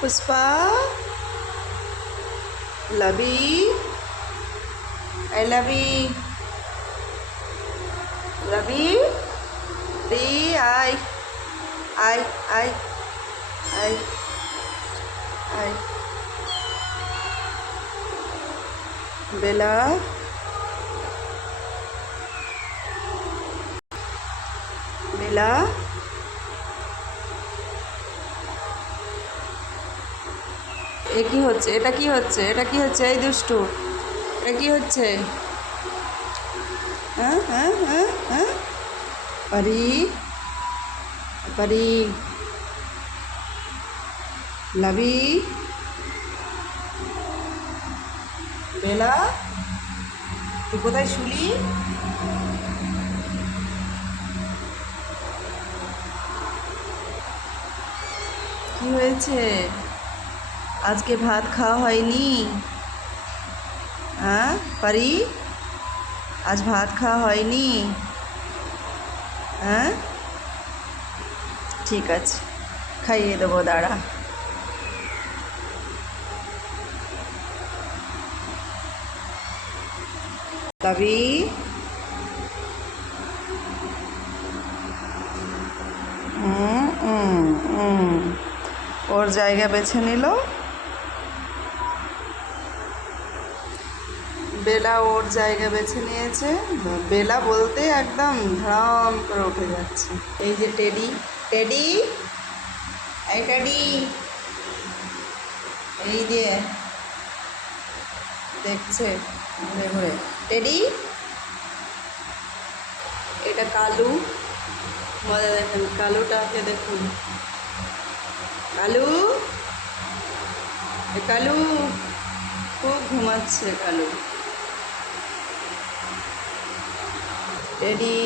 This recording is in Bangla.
पुष्पा, लवी, लवी, लवी, दी, आई, आई, आई, आई, आई, बेला, बेला, এ কি হচ্ছে? এটা কি হচ্ছে? এটা কি হচ্ছে? এই দুষ্টু, এটা কি হচ্ছে? হ্যাঁ হ্যাঁ হ্যাঁ হ্যাঁ, পারি, পারি, লাবি, বেলা, তুই কোথায় শুলি? কি হয়েছে? আজকে ভাত খাওয়া হয়নি? হ্যাঁ পারি, আজ ভাত খাওয়া হয়নি? হ্যাঁ, ঠিক আছে, খাইয়ে দেবো, দাঁড়া। লাবি, ওর জায়গা বেছে নিল। বেলা ওর জায়গা বেছে নিয়েছে। বেলা বলতে একদম ধড়াম করে উঠে যাচ্ছে। এই যে টেডি, টেডি, এই টেডি, এই যে দেখছে ঘুরে ঘুরে। টেডি, এটা কালু, মজা দেখেন কালুটাকে দেখুন। কালু, কালু খুব ঘুমাচ্ছে কালু। টেডি,